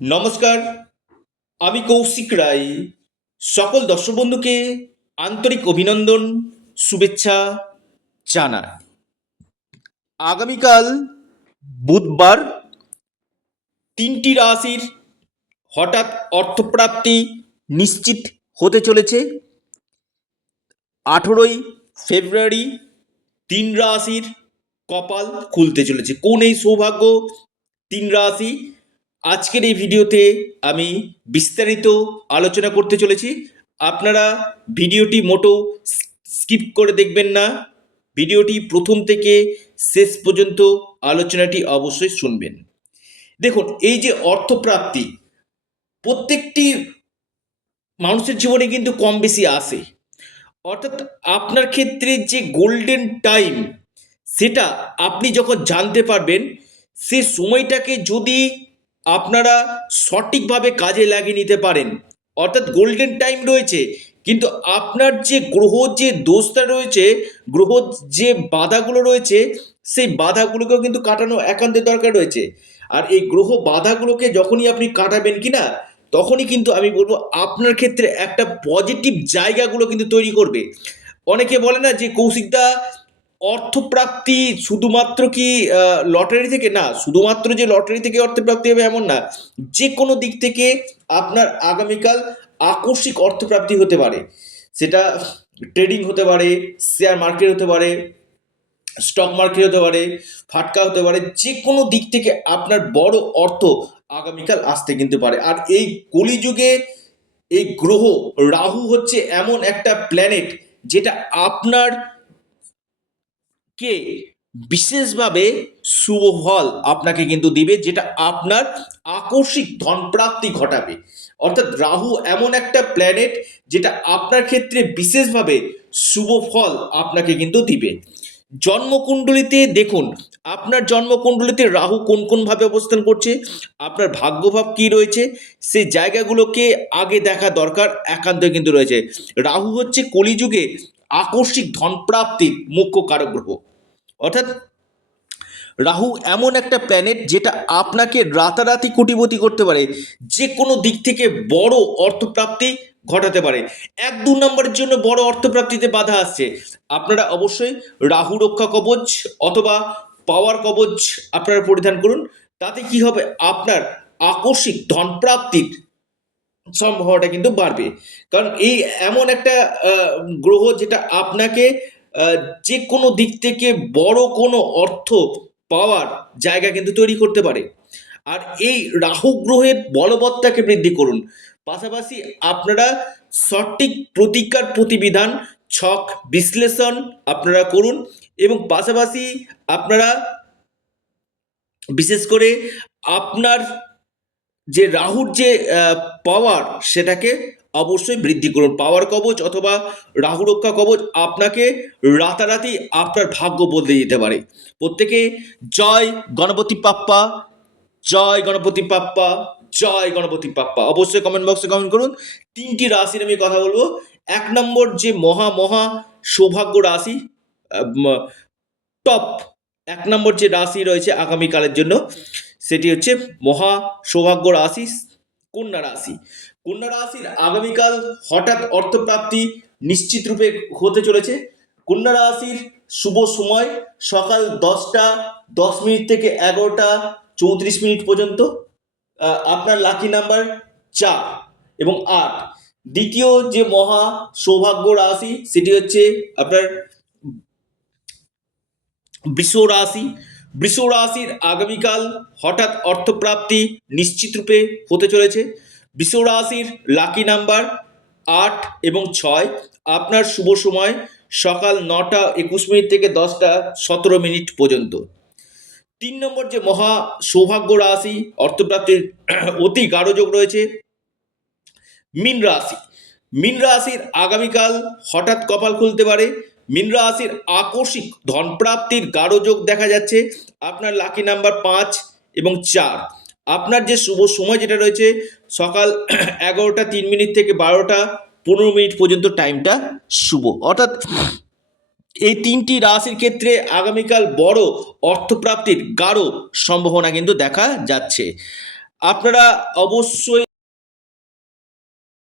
নমস্কার, আমি কৌশিক রায়। সকল দর্শক বন্ধুকে আন্তরিক অভিনন্দন, শুভেচ্ছা জানাই। আগামীকাল বুধবার 3টি রাশির হঠাৎ অর্থপ্রাপ্তি নিশ্চিত হতে চলেছে। 18ই ফেব্রুয়ারি 3 রাশির কপাল খুলতে চলেছে। কোন এই সৌভাগ্য 3 রাশি? আজকের এই ভিডিওতে আমি বিস্তারিত আলোচনা করতে চলেছি। আপনারা ভিডিওটি মোটেও স্কিপ করে দেখবেন না, ভিডিওটি প্রথম থেকে শেষ পর্যন্ত আলোচনাটি অবশ্যই শুনবেন। দেখুন, এই যে অর্থপ্রাপ্তি প্রত্যেকটি মানুষের জীবনে কিন্তু কম বেশি আসে। অর্থাৎ আপনার ক্ষেত্রে যে গোল্ডেন টাইম, সেটা আপনি যখন জানতে পারবেন, সে সময়টাকে যদি আপনারা সঠিকভাবে কাজে লাগিয়ে নিতে পারেন, অর্থাৎ গোল্ডেন টাইম রয়েছে, কিন্তু আপনার যে গ্রহ যে দোষটা রয়েছে, গ্রহ যে বাধাগুলো রয়েছে, সেই বাধাগুলোকেও কিন্তু কাটানো একান্ত দরকার রয়েছে। আর এই গ্রহ বাধাগুলোকে যখনই আপনি কাটাবেন কিনা, তখনই কিন্তু আমি বলবো আপনার ক্ষেত্রে একটা পজিটিভ জায়গাগুলো কিন্তু তৈরি করবে। অনেকে বলে না যে কৌশিকদা, অর্থপ্রাপ্তি শুধুমাত্র কি লটারি থেকে? না, শুধুমাত্র যে লটারি থেকে অর্থপ্রাপ্তি হবে এমন না। যে কোনো দিক থেকে আপনার আগামীকাল আকস্মিক অর্থপ্রাপ্তি হতে পারে। সেটা ট্রেডিং হতে পারে, শেয়ার মার্কেট হতে পারে, স্টক মার্কেট হতে পারে, ফাটকা হতে পারে। যে কোনো দিক থেকে আপনার বড় অর্থ আগামীকাল আসতে কিন্তু পারে। আর এই কলিযুগে এই গ্রহ রাহু হচ্ছে এমন একটা প্ল্যানেট, যেটা আপনার কে বিশেষভাবে শুভ ফল আপনাকে কিন্তু দিবে, যেটা আপনার আকস্মিক ধনপ্রাপ্তি ঘটাবে। অর্থাৎ রাহু এমন একটা প্ল্যানেট যেটা আপনার ক্ষেত্রে বিশেষভাবে শুভ ফল আপনাকে কিন্তু দিবে। জন্মকুণ্ডলিতে দেখুন, আপনার জন্মকুণ্ডলিতে রাহু কোন কোন ভাবে অবস্থান করছে, আপনার ভাগ্যভাব কি রয়েছে, সেই জায়গাগুলোকে আগে দেখা দরকার একান্ত কিন্তু রয়েছে। রাহু হচ্ছে কলিযুগে আকস্মিক ধনপ্রাপ্তির মুখ্য কারক গ্রহ। অর্থাৎ রাহু এমন একটা প্ল্যানেট যেটা আপনাকে রাতারাতি কোটিপতি করতে পারে, যে কোনো দিক থেকে বড় অর্থপ্রাপ্তি ঘটাতে পারে। 1-2 নম্বরের জন্য বড় অর্থপ্রাপ্তিতে বাধা আসছে, আপনারা অবশ্যই রাহু রক্ষা কবচ অথবা পাওয়ার কবচ আপনারা পরিধান করুন। তাতে কি হবে, আপনার আকস্মিক ধনপ্রাপ্তির সম্ভাবনাটা কিন্তু বাড়বে। কারণ এই এমন একটা গ্রহ যেটা আপনাকে আহ, যে কোনো দিক থেকে বড় কোনো অর্থ পাওয়ার জায়গা কিন্তু তৈরি করতে পারে। আর এই রাহু গ্রহের বলবত্তাকে বৃদ্ধি করুন। পাশাপাশি আপনারা সঠিক প্রতিকার প্রতিবিধান ছক বিশ্লেষণ আপনারা করুন, এবং পাশাপাশি আপনারা বিশেষ করে আপনার যে রাহুর যে পাওয়ার, সেটাকে অবশ্যই বৃদ্ধি করুন। পাওয়ার কবচ অথবা রাহু রক্ষা কবচ আপনাকে রাতারাতি আপনার ভাগ্য বদলে দিতে পারে। প্রত্যেকে জয় গণপতি বাপ্পা, জয় গণপতি বাপ্পা, জয় গণপতি বাপ্পা অবশ্যই কমেন্ট বক্সে কমেন্ট করুন। 3টি রাশির আমি কথা বলবো। 1 নম্বর যে মহা মহা সৌভাগ্য রাশি, টপ 1 নম্বর যে রাশি রয়েছে আগামীকালের জন্য, সেটি হচ্ছে মহা সৌভাগ্য রাশি কন্যা রাশি। কন্যা রাশির আগামীকাল হঠাৎ অর্থপ্রাপ্তি নিশ্চিত রূপে হতে চলেছে। কন্যা রাশির শুভ সময় সকাল 10টা 10 মিনিট থেকে 11টা 34 মিনিট পর্যন্ত। আপনার লাকি নাম্বার 4 এবং 8। দ্বিতীয় যে মহা সৌভাগ্য রাশি, সেটি হচ্ছে আপনার বৃষ রাশি। বৃষ রাশির আগামীকাল হঠাৎ অর্থপ্রাপ্তি নিশ্চিত রূপে হতে চলেছে। বৃষ রাশির লাকি নাম্বার 8 এবং 6। আপনার শুভ সময় সকাল 9টা 21 মিনিট থেকে 10টা 17 মিনিট পর্যন্ত। 3 নম্বর যে মহা সৌভাগ্য রাশি, অর্থপ্রাপ্তির অতি গাঢ় যোগ রয়েছে, মীন রাশি। মীন রাশির আগামীকাল হঠাৎ কপাল খুলতে পারে। মীন রাশির আকস্মিক ধনপ্রাপ্তির গাঢ় যোগ দেখা যাচ্ছে। আপনার লাকি নাম্বার 5 এবং 4। আপনার যে শুভ সময় যেটা রয়েছে সকাল 11টা 3 মিনিট থেকে 12টা 15 মিনিট পর্যন্ত টাইমটা শুভ। অর্থাৎ এই 3টি রাশির ক্ষেত্রে আগামীকাল বড় অর্থপ্রাপ্তির গাঢ় সম্ভাবনা কিন্তু দেখা যাচ্ছে। আপনারা অবশ্যই